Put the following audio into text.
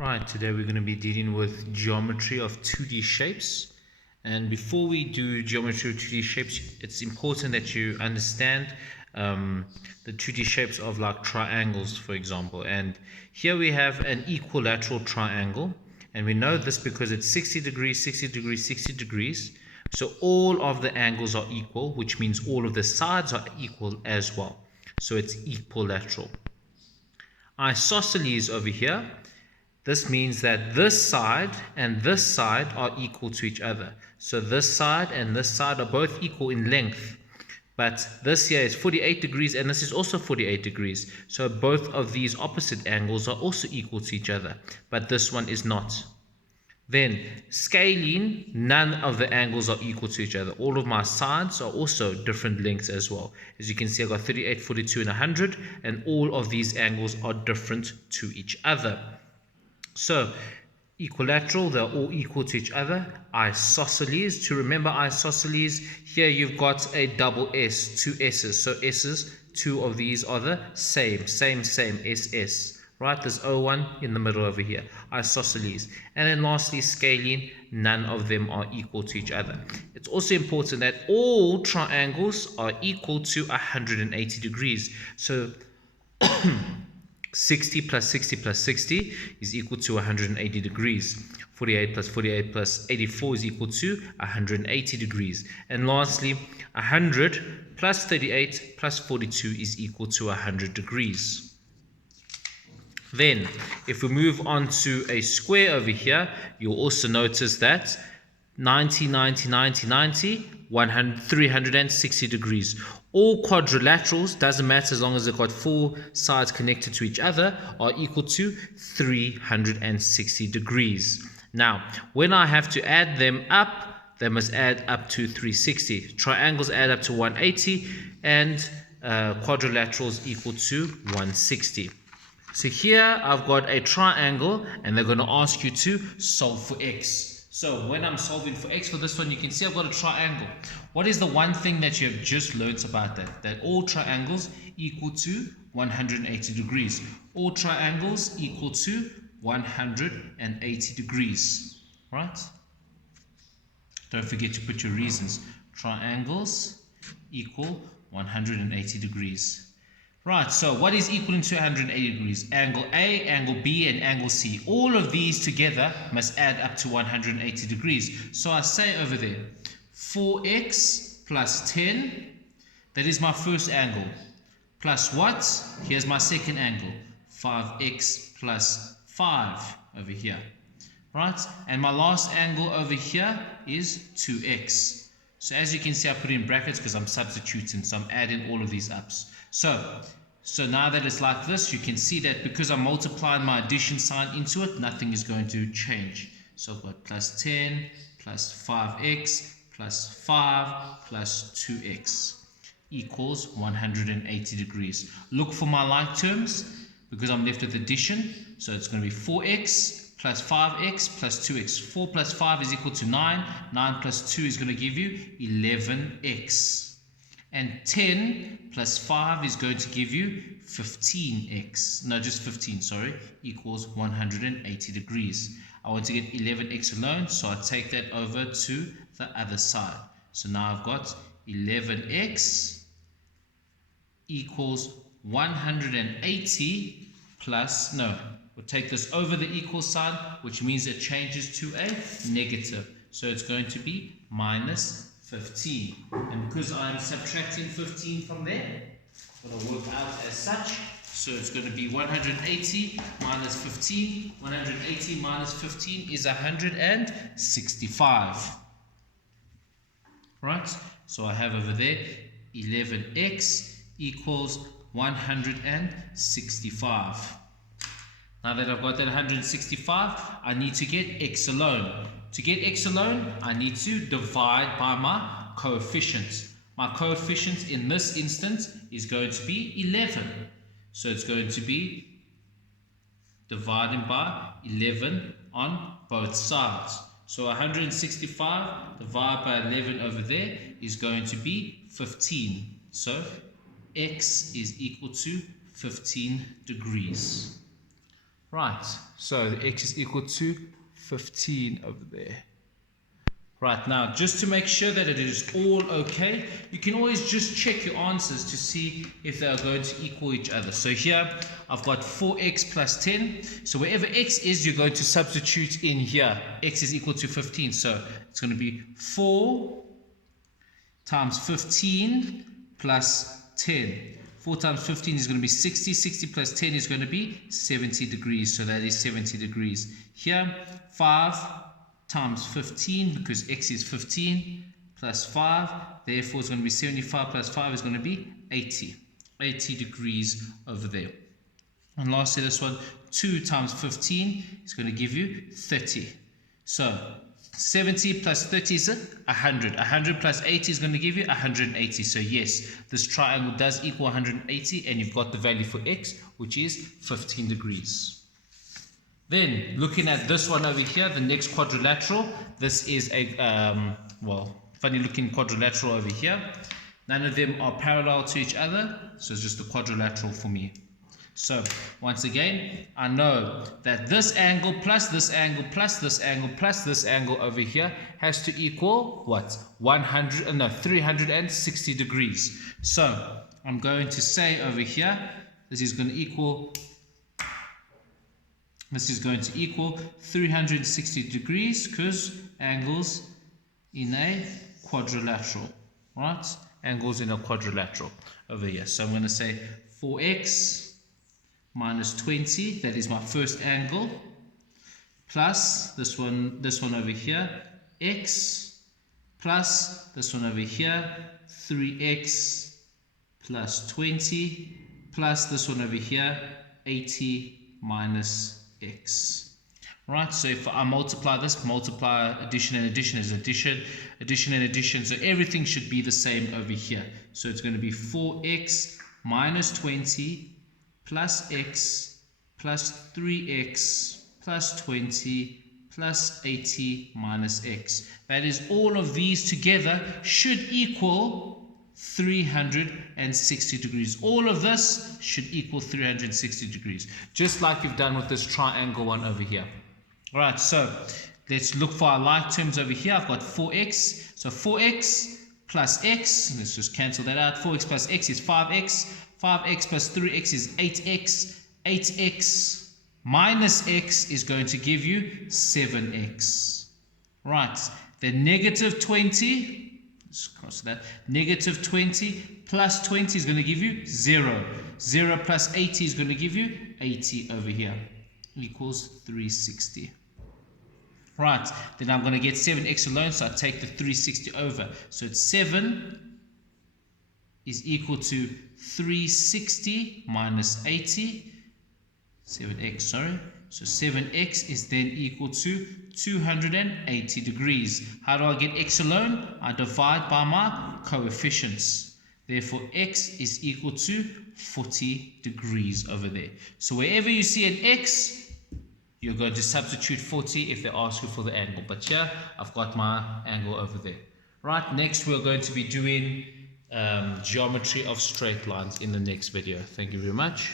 Right, today we're going to be dealing with geometry of 2D shapes. And before we do geometry of 2D shapes, it's important that you understand the 2D shapes of like triangles, for example. And here we have an equilateral triangle. And we know this because it's 60 degrees, 60 degrees, 60 degrees. So all of the angles are equal, which means all of the sides are equal as well. So it's equilateral. Isosceles over here. This means that this side and this side are equal to each other. So this side and this side are both equal in length. But this here is 48 degrees and this is also 48 degrees. So both of these opposite angles are also equal to each other. But this one is not. Then scaling, none of the angles are equal to each other. All of my sides are also different lengths as well. As you can see, I've got 38, 42, and 100. And all of these angles are different to each other. So, equilateral, they're all equal to each other. Isosceles, to remember isosceles, here you've got a double S, two S's. So S's, two of these are the same, SS. Right, there's O1 in the middle over here, isosceles. And then lastly, scaling, none of them are equal to each other. It's also important that all triangles are equal to 180 degrees. So, 60 plus 60 plus 60 is equal to 180 degrees. 48 plus 48 plus 84 is equal to 180 degrees. And lastly, 100 plus 38 plus 42 is equal to 100 degrees. Then, if we move on to a square over here, you'll also notice that 90, 90, 90, 90, 100, 360 degrees. All quadrilaterals, doesn't matter as long as they've got four sides connected to each other, are equal to 360 degrees. Now, when I have to add them up, they must add up to 360. Triangles add up to 180 and quadrilaterals equal to 160. So here I've got a triangle and they're going to ask you to solve for x. So when I'm solving for x for this one, you can see I've got a triangle. What is the one thing that you have just learnt about that? That all triangles equal to 180 degrees. All triangles equal to 180 degrees. Right? Don't forget to put your reasons. Triangles equal 180 degrees. Right, so what is equal to 180 degrees? Angle A, angle B, and angle C. All of these together must add up to 180 degrees. So I say over there, 4x plus 10, that is my first angle. Plus what? Here's my second angle, 5x plus 5 over here. Right, and my last angle over here is 2x. So as you can see, I put in brackets because I'm substituting, so I'm adding all of these ups. So now that it's like this, you can see that because I'm multiplying my addition sign into it, nothing is going to change. So I've got plus 10 plus 5x plus 5 plus 2x equals 180 degrees. Look for my like terms because I'm left with addition. So it's going to be 4x plus 5x plus 2x. 4 plus 5 is equal to 9. 9 plus 2 is going to give you 11x. And 10 plus 5 is going to give you 15x. No, just 15, sorry, equals 180 degrees. I want to get 11x alone, so I take that over to the other side. So now I've got 11x equals 180 plus, no, we'll take this over the equal sign, which means it changes to a negative. So it's going to be minus 15. And because I'm subtracting 15 from there, I'm going to work out as such. So it's going to be 180 minus 15. 180 minus 15 is 165. Right? So I have over there 11x equals 165. Now that I've got that 165, I need to get x alone. To get x alone, I need to divide by my coefficients. My coefficient in this instance is going to be 11. So it's going to be dividing by 11 on both sides. So 165 divided by 11 over there is going to be 15. So x is equal to 15 degrees. Right, so the x is equal to 15 over there. Right, now just to make sure that it is all okay, you can always just check your answers to see if they are going to equal each other. So here I've got 4x plus 10. So wherever x is, you're going to substitute in here. X is equal to 15. So it's going to be 4 times 15 plus 10. 4 times 15 is going to be 60. 60 plus 10 is going to be 70 degrees. So that is 70 degrees. Here, 5 times 15, because x is 15, plus 5. Therefore, it's going to be 75 plus 5 is going to be 80. 80 degrees over there. And lastly, this one, 2 times 15 is going to give you 30. So 70 plus 30 is 100. 100 plus 80 is going to give you 180. So yes, this triangle does equal 180, and you've got the value for x, which is 15 degrees. Then, looking at this one over here, the next quadrilateral, this is a, funny looking quadrilateral over here. None of them are parallel to each other, so it's just a quadrilateral for me. So, once again, I know that this angle plus this angle plus this angle plus this angle over here has to equal what? 360 degrees. So, I'm going to say over here, this is going to equal 360 degrees, because angles in a quadrilateral, right? Angles in a quadrilateral over here. So I'm going to say 4x minus 20, that is my first angle, plus this one over here, x, plus this one over here, 3x plus 20, plus this one over here, 80 minus x. Right, so if I multiply this, multiply addition and addition is addition, addition and addition, so everything should be the same over here. So it's going to be 4x minus 20 plus x plus 3x plus 20 plus 80 minus x. That is, all of these together should equal 360 degrees. All of this should equal 360 degrees, just like you've done with this triangle one over here. All right, so let's look for our like terms over here. I've got 4x, so 4x plus x, let's just cancel that out. 4x plus x is 5x, 5x plus 3x is 8x, 8x minus x is going to give you 7x. Right, then negative 20, let's cross that. Negative 20 plus 20 is going to give you 0. 0 plus 80 is going to give you 80 over here. Equals 360. Right, then I'm going to get 7x alone, so I take the 360 over. So it's 7 is equal to 360 minus 80. 7x, sorry. So 7x is then equal to 280 degrees. How do I get x alone? I divide by my coefficients. Therefore, x is equal to 40 degrees over there. So wherever you see an x, you're going to substitute 40 if they ask you for the angle. But here, I've got my angle over there. Right, next we're going to be doing geometry of straight lines in the next video. Thank you very much.